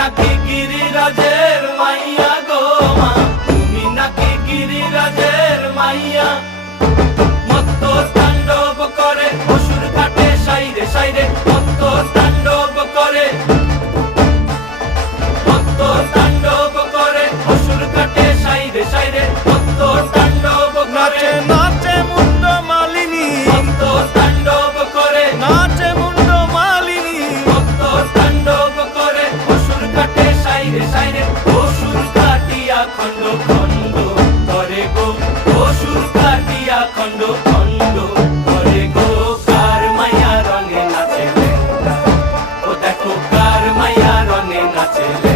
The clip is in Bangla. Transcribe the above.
নাকি গিরিরাজের মাইয়া গো মা, তুমি নাকি গিরিরাজের মাইয়া। মত্ত তাণ্ডব করে অসুর কাটে সাইরে সাইরে, মত্ত তাণ্ডব করে, মত্ত তাণ্ডব করে অসুর কাটে সাইরে সাইরে, মত্ত তাণ্ডব করে। নাচে মুন্ড মালিনী, মত্ত তাণ্ডব করে, নাচে মুন্ড মালিনী, মত্ত তাণ্ডব করে অসুর কাটে সাইরে সাইরে, অসুর কাটিয়া খণ্ড খণ্ড করে গো, অসুর কাটিয়া খণ্ড খণ্ড করে গো। কার মায়া রঙে নাচে লেঙ্গা, ও দেখো কার মায়া রঙে নাচে লেঙ্গা।